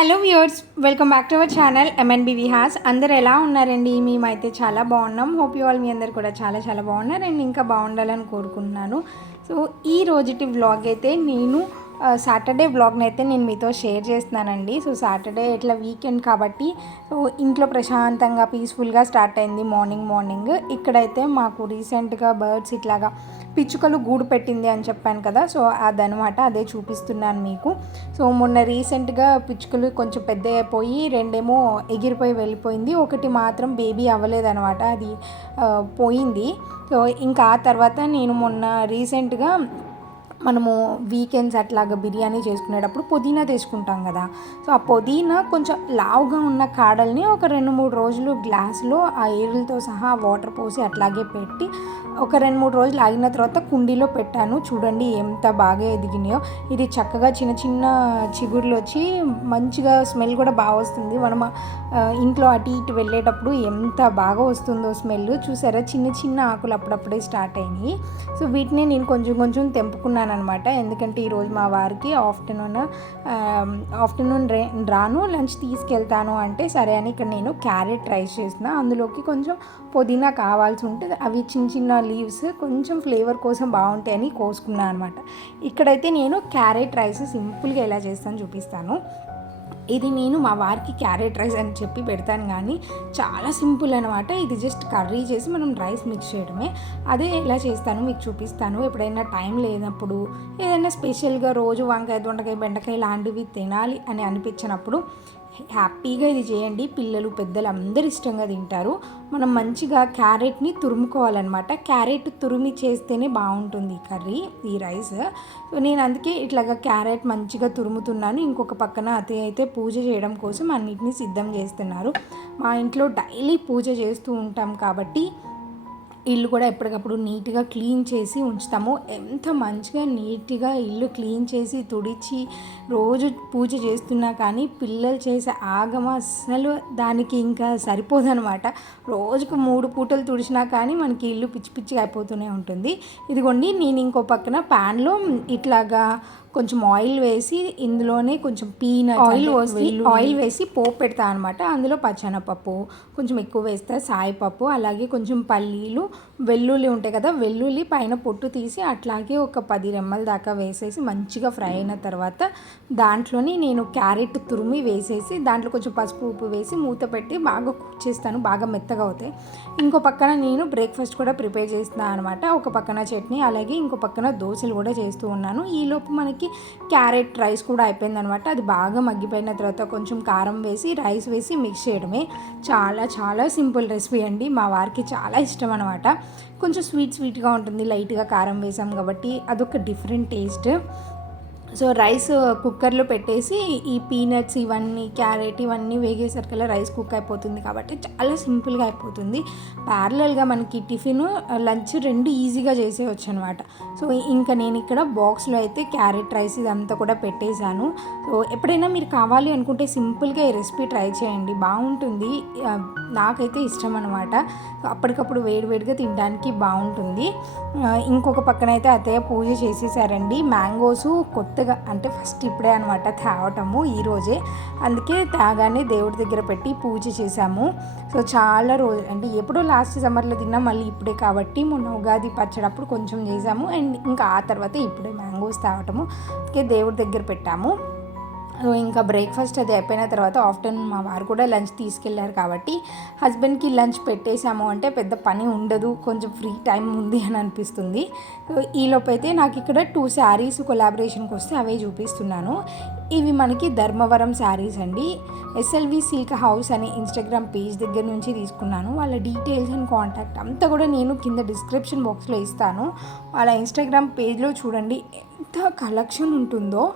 Hello viewers welcome back to our channel MNB Vihas అందరు ఎలా ఉన్నారండి? మేమైతే చాలా బాగున్నాం. హోప్ యూ ఆల్ మీ అందరు కూడా చాలా చాలా బాగున్నారు అండ్ ఇంకా బాగుండాలని కోరుకుంటున్నాను. సో ఈ రోజుటి వ్లాగ్ అయితే నేను సాటర్డే బ్లాగ్ని అయితే నేను మీతో షేర్ చేస్తున్నానండి. సో సాటర్డే ఇట్లా వీకెండ్ కాబట్టి సో ఇంట్లో ప్రశాంతంగా పీస్ఫుల్గా స్టార్ట్ అయింది మార్నింగ్ మార్నింగ్. ఇక్కడైతే మాకు రీసెంట్గా బర్డ్స్ ఇట్లాగా పిచ్చుకలు గూడు పెట్టింది అని చెప్పాను కదా. సో అదనమాట అదే చూపిస్తున్నాను మీకు. సో మొన్న రీసెంట్గా పిచ్చుకలు కొంచెం పెద్ద అయిపోయి రెండేమో ఎగిరిపోయి వెళ్ళిపోయింది. ఒకటి మాత్రం బేబీ అవ్వలేదనమాట అది పోయింది. సో ఇంకా ఆ తర్వాత నేను మొన్న రీసెంట్గా మనము వీకెండ్స్ అట్లాగా బిర్యానీ చేసుకునేటప్పుడు పుదీనా తీసుకుంటాం కదా. సో ఆ పుదీనా కొంచెం లావుగా ఉన్న కాడల్ని ఒక రెండు మూడు రోజులు గ్లాసులో ఆ ఏరులతో సహా వాటర్ పోసి అట్లాగే పెట్టి ఒక రెండు మూడు రోజులు ఆగిన తర్వాత కుండీలో పెట్టాను. చూడండి ఎంత బాగా ఎదిగినాయో. ఇది చక్కగా చిన్న చిన్న చిగుర్లు వచ్చి మంచిగా స్మెల్ కూడా బాగా వస్తుంది. మనం ఇంట్లో అటు ఇటు వెళ్ళేటప్పుడు ఎంత బాగా వస్తుందో స్మెల్. చూసారా? చిన్న చిన్న ఆకులు అప్పుడప్పుడే స్టార్ట్ అయినాయి. సో వీటిని నేను కొంచెం కొంచెం తెంపుకున్నాను అనమాట ఎందుకంటే ఈరోజు మా వారికి ఆఫ్టర్నూన్ ఆఫ్టర్నూన్ రే రాను లంచ్ తీసుకెళ్తాను అంటే సరే అని ఇక్కడ నేను క్యారెట్ రైస్ చేసిన అందులోకి కొంచెం పుదీనా కావాల్సి ఉంటుంది అవి చిన్న చిన్న లీవ్స్ కొంచెం ఫ్లేవర్ కోసం బాగుంటాయని కోసుకున్నాను అనమాట ఇక్కడైతే నేను క్యారెట్ రైస్ సింపుల్గా ఎలా చేస్తాను చూపిస్తాను. ఇది నేను మా వారికి క్యారెట్ రైస్ అని చెప్పి పెడతాను కానీ చాలా సింపుల్ అనమాట ఇది జస్ట్ కర్రీ చేసి మనం రైస్ మిక్స్ చేయడమే. అదే ఎలా చేస్తాను మీకు చూపిస్తాను. ఎప్పుడైనా టైం లేనప్పుడు ఏదైనా స్పెషల్గా రోజు వంకాయ దొండకాయ బెండకాయ లాంటివి తినాలి అని అనిపించినప్పుడు హ్యాపీగా ఇది చేయండి. పిల్లలు పెద్దలు అందరు ఇష్టంగా తింటారు. మనం మంచిగా క్యారెట్ని తురుముకోవాలన్నమాట. క్యారెట్ తురిమి చేస్తేనే బాగుంటుంది ఈ కర్రీ ఈ రైస్. సో నేను అందుకే ఇట్లాగా క్యారెట్ మంచిగా తురుముతున్నాను. ఇంకొక పక్కన అతి అయితే పూజ చేయడం కోసం అన్నిటిని సిద్ధం చేస్తున్నారు. మా ఇంట్లో డైలీ పూజ చేస్తూ ఉంటాం కాబట్టి ఇల్లు కూడా ఎప్పటికప్పుడు నీట్గా క్లీన్ చేసి ఉంచుతాము. ఎంత మంచిగా నీట్గా ఇల్లు క్లీన్ చేసి తుడిచి రోజు పూజ చేస్తున్నా కానీ పిల్లలు చేసే ఆగమ అసలు దానికి ఇంకా సరిపోదనమాట రోజుకు మూడు పూటలు తుడిచినా కానీ మనకి ఇల్లు పిచ్చి పిచ్చిగా అయిపోతూనే ఉంటుంది. ఇదిగోండి నేను ఇంకో పక్కన ప్యాన్లో ఇట్లాగా కొంచెం ఆయిల్ వేసి ఇందులోనే కొంచెం పీనట్ ఆయిల్ వేసి ఆయిల్ వేసి పోపు పెడతా అనమాట అందులో పచ్చనపప్పు కొంచెం ఎక్కువ వేస్తా సాయిపప్పు అలాగే కొంచెం పల్లీలు వెల్లుల్లి ఉంటాయి కదా వెల్లుల్లి పైన పొట్టు తీసి అట్లాగే ఒక పది రెమ్మల దాకా వేసేసి మంచిగా ఫ్రై అయిన తర్వాత దాంట్లోని నేను క్యారెట్ తురిమి వేసేసి దాంట్లో కొంచెం పసుపు ఉప్పు వేసి మూత పెట్టి బాగా కుక్ చేస్తాను బాగా మెత్తగా అవుతాయి. ఇంకో పక్కన నేను బ్రేక్ఫాస్ట్ కూడా ప్రిపేర్ చేస్తున్నాను అనమాట ఒక పక్కన చట్నీ అలాగే ఇంకో పక్కన దోశలు కూడా చేస్తూ ఉన్నాను. ఈలోపు మనకి క్యారెట్ రైస్ కూడా అయిపోయిందనమాట. అది బాగా మగ్గిపోయిన తర్వాత కొంచెం కారం వేసి రైస్ వేసి మిక్స్ చేయడమే. చాలా చాలా సింపుల్ రెసిపీ అండి. మా వారికి చాలా ఇష్టం అనమాట. కొంచెం స్వీట్ స్వీట్గా ఉంటుంది. లైట్గా కారం వేసాం కాబట్టి అదొక డిఫరెంట్ టేస్ట్. సో రైస్ కుక్కర్లో పెట్టేసి ఈ పీనట్స్ ఇవన్నీ క్యారెట్ ఇవన్నీ వేగేసరికల్లా రైస్ కుక్ అయిపోతుంది కాబట్టి చాలా సింపుల్గా అయిపోతుంది. ప్యారలల్గా మనకి టిఫిన్ లంచ్ రెండు ఈజీగా చేసేయచ్చు అనమాట సో ఇంకా నేను ఇక్కడ బాక్స్లో అయితే క్యారెట్ రైస్ ఇదంతా కూడా పెట్టేశాను. సో ఎప్పుడైనా మీరు కావాలి అనుకుంటే సింపుల్గా ఈ రెసిపీ ట్రై చేయండి. బాగుంటుంది. నాకైతే ఇష్టం అనమాట అప్పటికప్పుడు వేడివేడిగా తినడానికి బాగుంటుంది. ఇంకొక పక్కన అయితే అత్తయ్య పూజ చేసేసారండి. మ్యాంగోస్ కొత్తగా అంటే ఫస్ట్ ఇప్పుడే అనమాట తేవటము ఈరోజే అందుకే తాగానే దేవుడి దగ్గర పెట్టి పూజ చేశాము. సో చాలా రోజు అంటే ఎప్పుడో లాస్ట్ సమ్మర్లో తిన్నాం మళ్ళీ ఇప్పుడే కాబట్టి మొన్న ఉగాది పచ్చడప్పుడు కొంచెం చేసాము అండ్ ఇంకా ఆ తర్వాత ఇప్పుడే మ్యాంగోస్ తాగటము అందుకే దేవుడి దగ్గర పెట్టాము. ఇంకా బ్రేక్ఫాస్ట్ అది అయిపోయిన తర్వాత ఆఫ్టర్నూన్ మా వారు కూడా లంచ్ తీసుకెళ్ళారు కాబట్టి హస్బెండ్కి లంచ్ పెట్టేశాము అంటే పెద్ద పని ఉండదు కొంచెం ఫ్రీ టైం ఉంది అని అనిపిస్తుంది. సో అయితే నాకు ఇక్కడ టూ శారీస్ కొలాబరేషన్కి వస్తే అవే చూపిస్తున్నాను. ఇవి మనకి ధర్మవరం శారీస్ అండి. ఎస్ఎల్వి సిల్క్ హౌస్ అనే ఇన్స్టాగ్రామ్ పేజ్ దగ్గర నుంచి తీసుకున్నాను. వాళ్ళ డీటెయిల్స్ అండ్ కాంటాక్ట్ అంతా కూడా నేను కింద డిస్క్రిప్షన్ బాక్స్లో ఇస్తాను. వాళ్ళ ఇన్స్టాగ్రామ్ పేజ్లో చూడండి ఎంత కలెక్షన్ ఉంటుందో.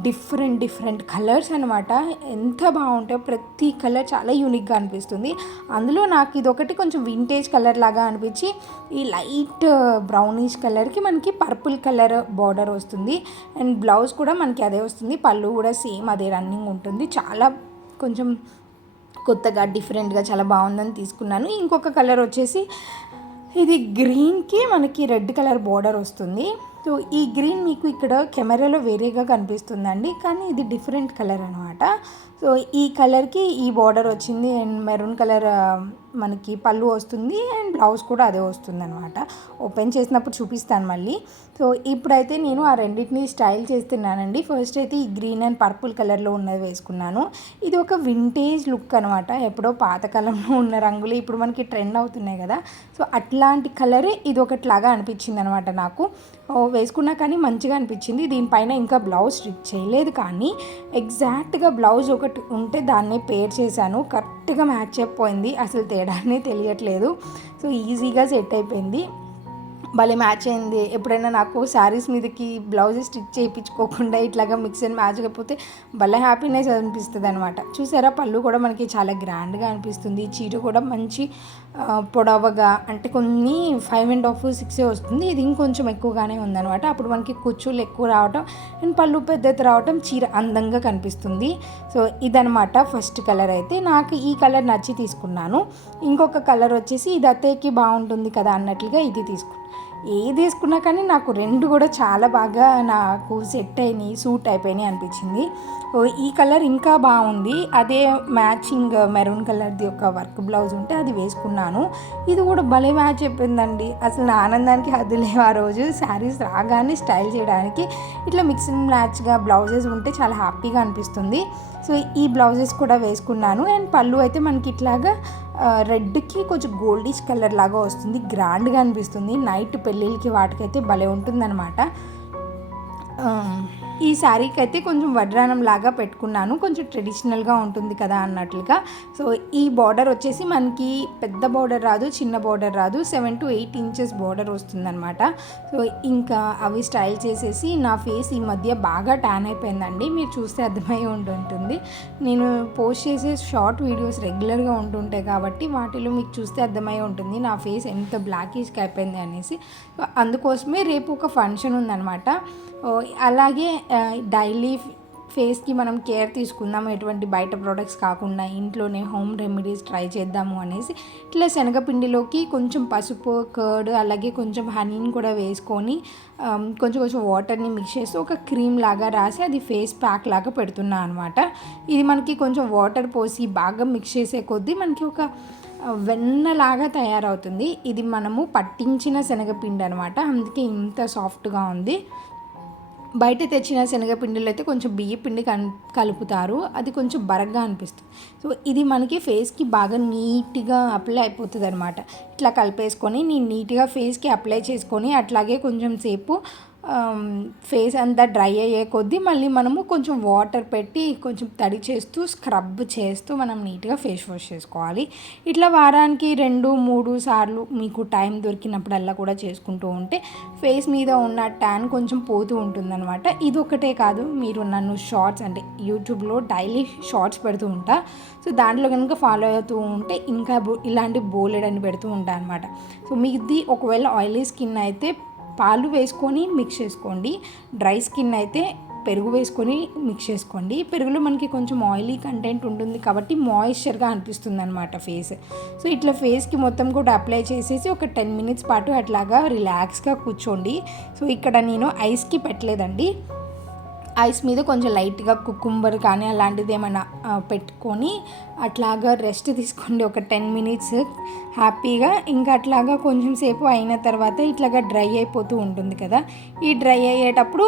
డిఫరెంట్ డిఫరెంట్ కలర్స్ అనమాట ఎంత బాగుంటాయో ప్రతి కలర్ చాలా యూనిక్గా అనిపిస్తుంది. అందులో నాకు ఇది ఒకటి కొంచెం వింటేజ్ కలర్ లాగా అనిపించి ఈ లైట్ బ్రౌనిష్ కలర్కి మనకి పర్పుల్ కలర్ బార్డర్ వస్తుంది. అండ్ బ్లౌజ్ కూడా మనకి అదే వస్తుంది. పళ్ళు కూడా సేమ్ అదే రన్నింగ్ ఉంటుంది. చాలా కొంచెం కొత్తగా డిఫరెంట్గా చాలా బాగుందని తీసుకున్నాను. ఇంకొక కలర్ వచ్చేసి ఇది గ్రీన్కి మనకి రెడ్ కలర్ బార్డర్ వస్తుంది. సో ఈ గ్రీన్ మీకు ఇక్కడ కెమెరాలో వేరేగా కనిపిస్తుందండి కానీ ఇది డిఫరెంట్ కలర్ అనమాట సో ఈ కలర్కి ఈ బార్డర్ వచ్చింది అండ్ మెరూన్ కలర్ మనకి పళ్ళు వస్తుంది అండ్ బ్లౌజ్ కూడా అదే వస్తుంది అనమాట ఓపెన్ చేసినప్పుడు చూపిస్తాను మళ్ళీ. సో ఇప్పుడైతే నేను ఆ రెండింటిని స్టైల్ చేస్తున్నానండి. ఫస్ట్ అయితే ఈ గ్రీన్ అండ్ పర్పుల్ కలర్లో ఉన్నది వేసుకున్నాను. ఇది ఒక వింటేజ్ లుక్ అనమాట ఎప్పుడో పాతకాలంలో ఉన్న రంగులు ఇప్పుడు మనకి ట్రెండ్ అవుతున్నాయి కదా. సో అట్లాంటి కలరే ఇది ఒకటిలాగా అనిపించింది అనమాట నాకు. వేసుకున్నా కానీ మంచిగా అనిపించింది. దీనిపైన ఇంకా బ్లౌజ్ స్టిచ్ చేయలేదు కానీ ఎగ్జాక్ట్గా బ్లౌజ్ ఒకటి ఉంటే దాన్ని పేర్ చేశాను. కరెక్ట్గా మ్యాచ్ అయిపోయింది. అసలు తేడానే తెలియట్లేదు. సో ఈజీగా సెట్ అయిపోయింది. భలే మ్యాచ్ అయింది. ఎప్పుడైనా నాకు శారీస్ మీదకి బ్లౌజ్ స్టిచ్ చేయించుకోకుండా ఇట్లాగా మిక్స్ అండ్ మ్యాచ్ అయిపోతే భలే హ్యాపీనెస్ అనిపిస్తుంది అనమాట చూసారా? పళ్ళు కూడా మనకి చాలా గ్రాండ్గా అనిపిస్తుంది. చీర కూడా మంచి పొడవగా అంటే కొన్ని ఫైవ్ అండ్ హాఫ్ సిక్స్ వస్తుంది. ఇది ఇంకొంచెం ఎక్కువగానే ఉందనమాట అప్పుడు మనకి కుచ్చులు ఎక్కువ రావటం అండ్ పళ్ళు పెద్దది రావటం చీర అందంగా కనిపిస్తుంది. సో ఇదనమాట ఫస్ట్ కలర్ అయితే. నాకు ఈ కలర్ నచ్చి తీసుకున్నాను. ఇంకొక కలర్ వచ్చేసి ఇది అత్తయ్యకి బాగుంటుంది కదా అన్నట్లుగా ఇది తీసుకున్నాను ఏది తీసుకున్నా కానీ నాకు రెండు కూడా చాలా బాగా నాకు సెట్ అయినాయి సూట్ అయిపోయినాయి అనిపించింది. ఓ, ఈ కలర్ ఇంకా బాగుంది. అదే మ్యాచింగ్ మెరూన్ కలర్ది ఒక వర్క్ బ్లౌజ్ ఉంటే అది వేసుకున్నాను. ఇది కూడా భలే మ్యాచ్ అయిపోయిందండి. అసలు నా ఆనందానికి హద్దు లేవు ఆ రోజు. శారీస్ రాగానే స్టైల్ చేయడానికి ఇట్లా మిక్స్ అండ్ మ్యాచ్గా బ్లౌజెస్ ఉంటే చాలా హ్యాపీగా అనిపిస్తుంది. సో ఈ బ్లౌజెస్ కూడా వేసుకున్నాను. అండ్ పళ్ళు అయితే మనకి ఇట్లాగా రెడ్కి కొంచెం గోల్డిష్ కలర్ లాగా వస్తుంది గ్రాండ్గా అనిపిస్తుంది. నైట్ పెళ్ళిళ్ళకి వాటికైతే భలే ఉంటుందన్నమాట. ఈ శారీకి అయితే కొంచెం వడ్రానం లాగా పెట్టుకున్నాను. కొంచెం ట్రెడిషనల్గా ఉంటుంది కదా అన్నట్లుగా. సో ఈ బార్డర్ వచ్చేసి మనకి పెద్ద బార్డర్ రాదు చిన్న బార్డర్ రాదు. Seven to eight inches border వస్తుందన్నమాట. సో ఇంకా అవి స్టైల్ చేసేసి నా ఫేస్ ఈ మధ్య బాగా ట్యాన్ అయిపోయిందండి. మీరు చూస్తే అర్థమై ఉంటుంటుంది నేను పోస్ట్ చేసే షార్ట్ వీడియోస్ రెగ్యులర్గా ఉంటుంటాయి కాబట్టి వాటిలో మీకు చూస్తే అర్థమై ఉంటుంది. నా ఫేస్ ఎంత బ్లాకిష్గా అయిపోయింది అనేసి. అందుకోసమే రేపు ఒక ఫంక్షన్ ఉందన్నమాట. అలాగే డైలీ ఫేస్కి మనం కేర్ తీసుకుందాం ఎటువంటి బయట ప్రోడక్ట్స్ కాకుండా ఇంట్లోనే హోమ్ రెమెడీస్ ట్రై చేద్దాము అనేసి ఇట్లా శనగపిండిలోకి కొంచెం పసుపు కర్డ్ అలాగే కొంచెం హనీని కూడా వేసుకొని కొంచెం కొంచెం వాటర్ని మిక్స్ చేసి ఒక క్రీమ్ లాగా రాసి అది ఫేస్ ప్యాక్ లాగా పెడుతున్నా అనమాట ఇది మనకి కొంచెం వాటర్ పోసి బాగా మిక్స్ చేసే కొద్దీ మనకి ఒక వెన్నలాగా తయారవుతుంది. ఇది మనము పట్టించిన శనగపిండి అనమాట అందుకే ఇంత సాఫ్ట్గా ఉంది. బయట తెచ్చిన శనగపిండిలో అయితే కొంచెం బియ్య పిండి కన్ కలుపుతారు. అది కొంచెం బరగ్గా అనిపిస్తుంది. సో ఇది మనకి ఫేస్కి బాగా నీట్గా అప్లై అయిపోతుంది అనమాట ఇట్లా కలిపేసుకొని నేను నీట్గా ఫేస్కి అప్లై చేసుకొని అట్లాగే కొంచెం సేపు Um, ఫేస్ అంతా డ్రై అయ్యే కొద్దీ మళ్ళీ మనము కొంచెం వాటర్ పెట్టి కొంచెం తడి చేస్తూ స్క్రబ్ చేస్తూ మనం నీట్గా ఫేస్ వాష్ చేసుకోవాలి. ఇట్లా వారానికి రెండు మూడు సార్లు మీకు టైం దొరికినప్పుడల్లా కూడా చేసుకుంటూ ఉంటే ఫేస్ మీద ఉన్న ట్యాన్ కొంచెం పోతూ ఉంటుందన్నమాట. ఇది ఒకటే కాదు మీరు నన్ను షార్ట్స్ అంటే యూట్యూబ్లో డైలీ షార్ట్స్ పెడుతూ ఉంటా. సో దాంట్లో కనుక ఫాలో అవుతూ ఉంటే ఇంకా ఇలాంటి బోలెడ్ అని పెడుతూ ఉంటాను అనమాట సో మీది ఒకవేళ ఆయిలీ స్కిన్ అయితే పాలు వేసుకొని మిక్స్ చేసుకోండి. డ్రై స్కిన్ అయితే పెరుగు వేసుకొని మిక్స్ చేసుకోండి. పెరుగులో మనకి కొంచెం ఆయిలీ కంటెంట్ ఉంటుంది కాబట్టి మాయిశ్చర్గా అనిపిస్తుంది అనమాట ఫేస్. సో ఇట్లా ఫేస్కి మొత్తం కూడా అప్లై చేసేసి ఒక టెన్ మినిట్స్ పాటు అట్లాగా రిలాక్స్గా కూర్చోండి. సో ఇక్కడ నేను ఐస్కి పెట్టలేదండి. ఐస్ మీద కొంచెం లైట్గా కుకుంబర్ కానీ అలాంటిది ఏమైనా పెట్టుకొని అట్లాగా రెస్ట్ తీసుకోండి. ఒక టెన్ మినిట్స్ హ్యాపీగా. ఇంకా అట్లాగా కొంచెం సేపు అయిన తర్వాత ఇట్లాగా డ్రై అయిపోతూ ఉంటుంది కదా. ఈ డ్రై అయ్యేటప్పుడు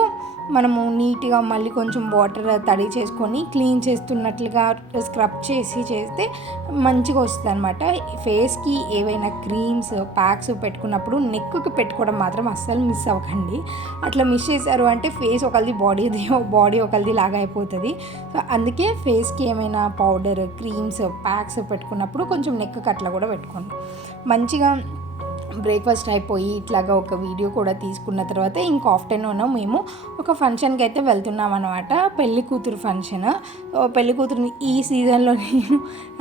మనము నీట్గా మళ్ళీ కొంచెం వాటర్ తడి చేసుకొని క్లీన్ చేస్తున్నట్లుగా స్క్రబ్ చేసి చేస్తే మంచిగా వస్తుంది అనమాట ఫేస్కి ఏవైనా క్రీమ్స్ ప్యాక్స్ పెట్టుకున్నప్పుడు నెక్కి పెట్టుకోవడం మాత్రం అస్సలు మిస్ అవ్వకండి. అట్లా మిస్ చేశారు అంటే ఫేస్ ఒకరిది బాడీది బాడీ ఒకరిది లాగా అయిపోతుంది. సో అందుకే ఫేస్కి ఏమైనా పౌడర్ క్రీమ్స్ ప్యాక్స్ పెట్టుకున్నప్పుడు కొంచెం నెక్కి అట్లా కూడా పెట్టుకోండి. మంచిగా బ్రేక్ఫాస్ట్ అయిపోయి ఇట్లాగా ఒక వీడియో కూడా తీసుకున్న తర్వాత ఇంక ఆఫ్టర్నూన్ మేము ఒక ఫంక్షన్కి అయితే వెళ్తున్నాం అనమాట పెళ్ళి కూతురు ఫంక్షన్. పెళ్ళి కూతురుని ఈ సీజన్లో నేను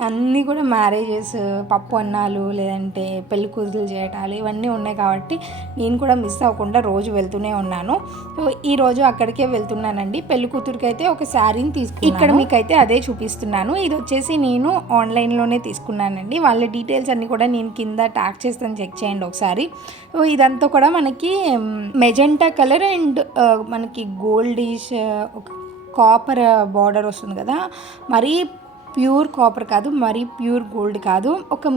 అన్నీ కూడా మ్యారేజెస్ పప్పు అన్నాలు లేదంటే పెళ్ళి కూతురు చేయటాలు ఇవన్నీ ఉన్నాయి కాబట్టి నేను కూడా మిస్ అవ్వకుండా రోజు వెళ్తూనే ఉన్నాను. సో ఈ రోజు అక్కడికే వెళ్తున్నానండి. పెళ్ళి కూతురికి అయితే ఒక శారీని తీసుకు ఇక్కడ మీకైతే అదే చూపిస్తున్నాను. ఇది వచ్చేసి నేను ఆన్లైన్లోనే తీసుకున్నానండి. వాళ్ళ డీటెయిల్స్ అన్నీ కూడా నేను కింద ట్యాగ్ చేస్తాను చెక్ చేయండి చూడండి ఒకసారి. ఇదంతా కూడా మనకి మెజెంటా కలర్ అండ్ మనకి గోల్డిష్ ఒక కాపర్ బార్డర్ వస్తుంది కదా. మరీ ప్యూర్ కాపర్ కాదు మరీ ప్యూర్ గోల్డ్ కాదు. ఒక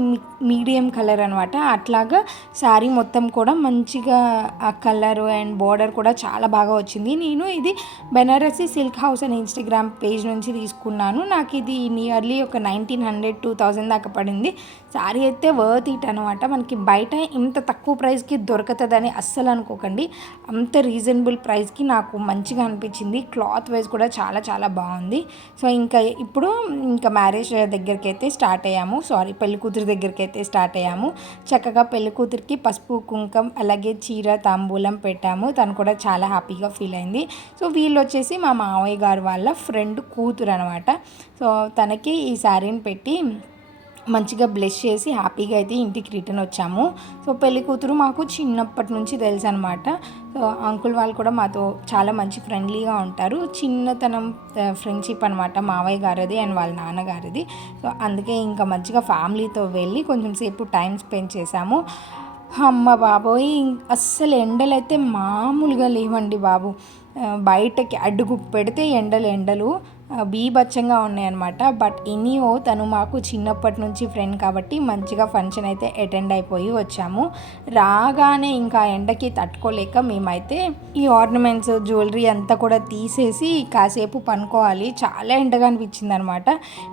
మీడియం కలర్ అనమాట అట్లాగా శారీ మొత్తం కూడా మంచిగా ఆ కలర్ అండ్ బార్డర్ కూడా చాలా బాగా వచ్చింది. నేను ఇది బెనారసి సిల్క్ హౌస్ అనే ఇన్స్టాగ్రామ్ పేజ్ నుంచి తీసుకున్నాను. నాకు ఇది నియర్లీ ఒక నైన్టీన్ హండ్రెడ్ టూ థౌజండ్ దాకా పడింది. శారీ అయితే వర్త్ ఇట్ అనమాట మనకి బయట ఇంత తక్కువ ప్రైస్కి దొరుకుతుందని అస్సలు అనుకోకండి. అంత రీజనబుల్ ప్రైస్కి నాకు మంచిగా అనిపించింది. క్లాత్ వైజ్ కూడా చాలా చాలా బాగుంది. సో ఇంకా ఇప్పుడు ఇంకా ఇంకా మ్యారేజ్ దగ్గరికి అయితే స్టార్ట్ అయ్యాము. సారీ పెళ్ళి కూతురు దగ్గరికి అయితే స్టార్ట్ అయ్యాము. చక్కగా పెళ్ళి కూతురికి పసుపు కుంకం అలాగే చీర తాంబూలం పెట్టాము. తను కూడా చాలా హ్యాపీగా ఫీల్ అయింది. సో వీళ్ళు వచ్చేసి మా మావయ్య గారు వాళ్ళ ఫ్రెండ్ కూతురు అనమాట సో తనకి ఈ శారీని పెట్టి మంచిగా బ్లెస్ చేసి హ్యాపీగా అయితే ఇంటికి రిటర్న్ వచ్చాము. సో పెళ్ళి కూతురు మాకు చిన్నప్పటి నుంచి తెలుసు అనమాట సో అంకుల్ వాళ్ళు కూడా మాతో చాలా మంచి ఫ్రెండ్లీగా ఉంటారు. చిన్నతనం ఫ్రెండ్షిప్ అనమాట మావయ్య గారిది అండ్ వాళ్ళ నాన్నగారిది సో అందుకే ఇంకా మంచిగా ఫ్యామిలీతో వెళ్ళి కొంచెం సేపు టైం స్పెండ్ చేశాము. అమ్మ బాబోయ్! అస్సలు ఎండలైతే మామూలుగా లేవండి బాబు. బయటకి అడుగు పెడితే ఎండలు ఎండలు. బీభత్సంగా ఉన్నాయన్నమాట. బట్ ఎనీఓ తను మాకు చిన్నప్పటి నుంచి ఫ్రెండ్ కాబట్టి మంచిగా ఫంక్షన్ అయితే అటెండ్ అయిపోయి వచ్చాము. రాగానే ఇంకా ఎండకి తట్టుకోలేక మేమైతే ఈ ఆర్నమెంట్స్ జ్యువెలరీ అంతా కూడా తీసేసి కాసేపు పనుకోవాలి. చాలా ఎండగా అనిపించింది అనమాట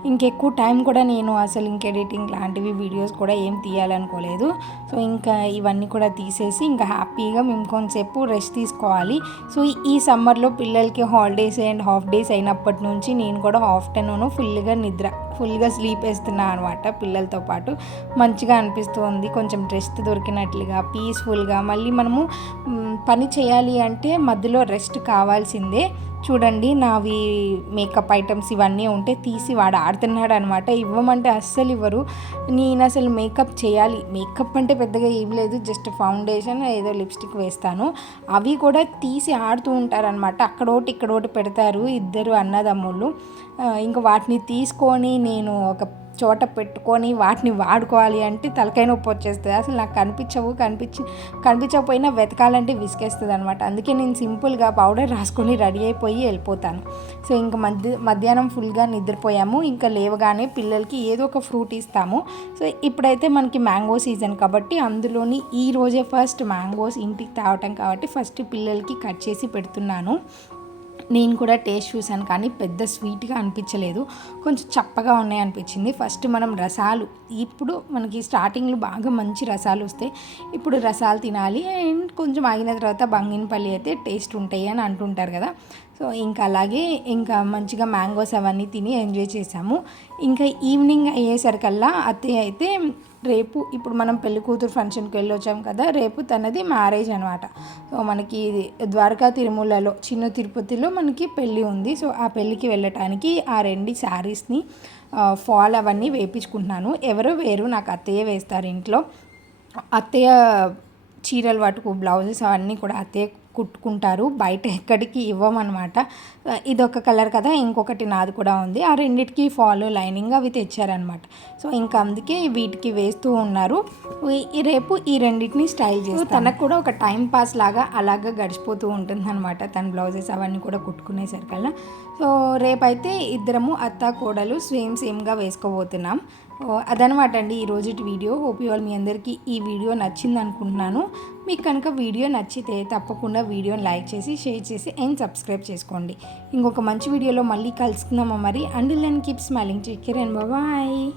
ఇంకెక్కువ టైం కూడా నేను అసలు ఇంక ఎడిటింగ్ లాంటివి వీడియోస్ కూడా ఏం తీయాలనుకోలేదు. సో ఇంకా ఇవన్నీ కూడా తీసేసి ఇంకా హ్యాపీగా మేము కొంతసేపు రెస్ట్ తీసుకోవాలి. సో ఈ సమ్మర్లో పిల్లలకి హాలిడేస్ అండ్ హాఫ్ డేస్ అయినప్పటి నుంచి నుంచి నేను కూడా ఆఫ్టర్నూన్ ఫుల్గా నిద్ర ఫుల్గా స్లీప్ వేస్తున్నాను అనమాట పిల్లలతో పాటు మంచిగా అనిపిస్తుంది కొంచెం రెస్ట్ దొరికినట్లుగా పీస్ఫుల్గా మళ్ళీ మనము పని చేయాలి అంటే మధ్యలో రెస్ట్ కావాల్సిందే. చూడండి నావి మేకప్ ఐటమ్స్ ఇవన్నీ ఉంటే తీసి వాడు ఆడుతున్నాడు అనమాట ఇవ్వమంటే అస్సలు ఇవ్వరు. నేను అసలు మేకప్ చేయాలి. మేకప్ అంటే పెద్దగా ఏం లేదు. జస్ట్ ఫౌండేషన్ ఏదో లిప్స్టిక్ వేస్తాను. అవి కూడా తీసి ఆడుతూ ఉంటారనమాట. అక్కడోటి ఇక్కడోటి పెడతారు ఇద్దరు అన్నదమ్ముళ్ళు ఇంకా వాటిని తీసుకొని నేను ఒక చోట పెట్టుకొని వాటిని వాడుకోవాలి అంటే తలకాయ నొప్పి వచ్చేస్తుంది. అసలు నాకు కనిపించవు కనిపించి కనిపించకపోయినా వెతకాలంటే విసికేస్తుంది అనమాట అందుకే నేను సింపుల్గా పౌడర్ రాసుకొని రెడీ అయిపోయి వెళ్ళిపోతాను. సో ఇంకా మధ్య మధ్యాహ్నం ఫుల్గా నిద్రపోయాము. ఇంకా లేవగానే పిల్లలకి ఏదో ఒక ఫ్రూట్ ఇస్తాము. సో ఇప్పుడైతే మనకి మ్యాంగో సీజన్ కాబట్టి అందులోని ఈ రోజే ఫస్ట్ మ్యాంగోస్ ఇంటికి తాగటం కాబట్టి ఫస్ట్ పిల్లలకి కట్ చేసి పెడుతున్నాను. నేను కూడా టేస్ట్ చూశాను కానీ పెద్ద స్వీట్గా అనిపించలేదు. కొంచెం చప్పగా ఉన్నాయి అనిపించింది. ఫస్ట్ మనం రసాలు ఇప్పుడు మనకి స్టార్టింగ్లో బాగా మంచి రసాలు వస్తాయి ఇప్పుడు రసాలు తినాలి. అండ్ కొంచెం ఆగిన తర్వాత బంగినపల్లి అయితే టేస్ట్ ఉంటాయి అని అంటుంటారు కదా. సో ఇంకా అలాగే ఇంకా మంచిగా మ్యాంగోస్ అవన్నీ తిని ఎంజాయ్ చేసాము. ఇంకా ఈవినింగ్ అయ్యేసరికల్లా అత్తయ్య అయితే రేపు ఇప్పుడు మనం పెళ్ళి కూతురు ఫంక్షన్కి వెళ్ళొచ్చాం కదా రేపు తనది మ్యారేజ్ అనమాట సో మనకి ద్వారకా తిరుమలలో చిన్న తిరుపతిలో మనకి పెళ్ళి ఉంది. సో ఆ పెళ్ళికి వెళ్ళటానికి ఆ రెండు శారీస్ని ఫాల్ అవన్నీ వేపించుకుంటున్నాను. ఎవరో వేరు? నాకు అత్తయ్య వేస్తారు ఇంట్లో. అత్తయ్య చీరలు పట్టుకు బ్లౌజెస్ అవన్నీ కూడా అత్తయ్య కుట్టుకుంటారు. బయట ఎక్కడికి ఇవ్వమన్నమాట ఇదొక కలర్ కదా ఇంకొకటి నాది కూడా ఉంది. ఆ రెండిటికి ఫాలో లైనింగ్ అవి తెచ్చారనమాట. సో ఇంకా అందుకే వీటికి వేస్తూ ఉన్నారు. రేపు ఈ రెండింటిని స్టైల్ చేసి తనకు కూడా ఒక టైం పాస్ లాగా అలాగా గడిచిపోతూ ఉంటుంది అనమాట తన బ్లౌజెస్ అవన్నీ కూడా కుట్టుకునేసరికల్లా. సో రేపైతే ఇద్దరము అత్త కోడలు సేమ్ సేమ్గా వేసుకోబోతున్నాం. అదనమాట అండి ఈరోజు వీడియో. హోప్ యూ మీ అందరికీ ఈ వీడియో నచ్చింది అనుకుంటున్నాను మీకు కనుక వీడియో నచ్చితే తప్పకుండా వీడియోని లైక్ చేసి షేర్ చేసి అండ్ సబ్స్క్రైబ్ చేసుకోండి. ఇంకొక మంచి వీడియోలో మళ్ళీ కలుసుకుందామా మరి? And then keep smiling check care and bye